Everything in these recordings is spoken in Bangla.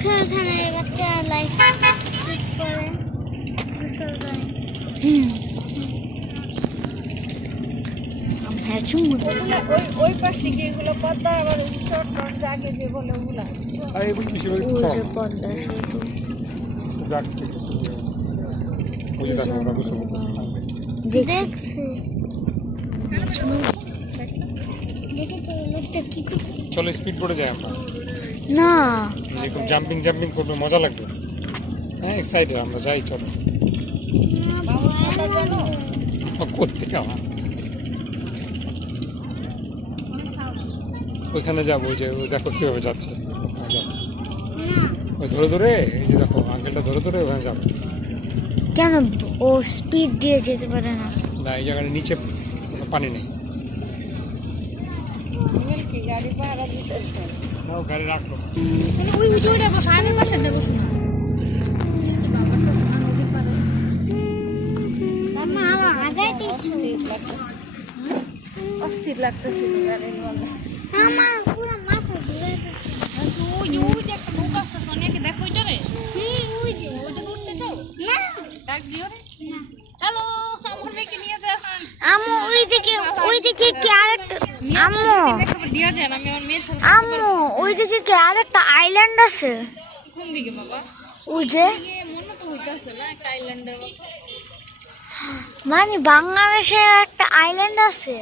দেখো এখানে বাচ্চা লাইফ করে গোসল করে। হ্যাঁ চুমু ওই পাশে গিয়ে এগুলো পদ্মা আবার চট টট জাগে যে বলে ওগুলা আর এগুলো বেশি ওই যে পদ্মা সেতু যাচ্ছে ওই যে দেখো আমরা গোসল করতেছি দেখছি দেখো তো লোকটা কি করছে। চলো স্পিড বোর্ডে যাই আমরা না এরকম জাম্পিং জাম্পিং করবে মজা লাগবে হ্যাঁ এক্সাইটেড আমরা যাই চলো করতে আমার ওইখানে যাবো ওই যে ওই দেখো কীভাবে যাচ্ছে যাবো ওই ধরে ধরে এই যে দেখো আঙ্কেলটা ধরে ধরে ওখানে যাবো কেন ও স্পিড দিয়ে যেতে পারে না? না এই জায়গার নিচে কোনো পানি নেই কি গাড়ি ভাড়া দিতেছে না ও গাড়ি রাখলো মানে ওই ওইটা বসো আয়নার পাশে বসো না অস্থির লাগতেছে গাড়ির মধ্যে আমার পুরো মাথা ঘুরে ওই যে একটা লোক আসতেছে অনেকে দেখো ওইটা রে ওইটা ঘুরতে চাও না ডাক দিও রে চলো আমার মেয়েকে নিয়ে যান আম্মু ওইদিকে কি আরেকটা আম্মু দিয়া যান আমি আমার মেয়ে ছাড়া আম্মু ওইদিকে কি আরেকটা আইল্যান্ড আছে? কোন দিকে বাবা ওই যে মনে তো হইতাছে না একটা আইল্যান্ডের মতো মানে বাংলাদেশে একটা আইল্যান্ড আছে।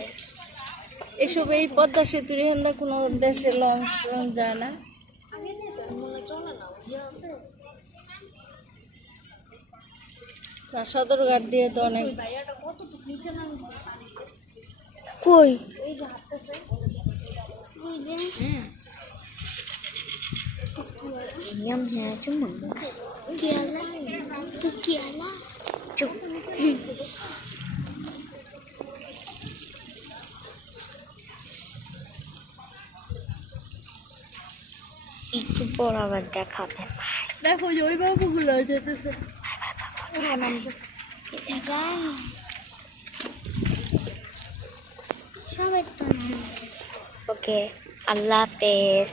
এসব এই পদ্মা সেতুর এখানে কোনো দেশে লঞ্চ যায় না সদরঘাট দিয়ে তো অনেক কই nhâm hè chứ mừng kia lá cái kia lá chụp একটু পর আবার দেখা হবে দেখো ওই বাবুগুলো যেতেছে দেখা সবাই তো ওকে আল্লাহ হাফেজ।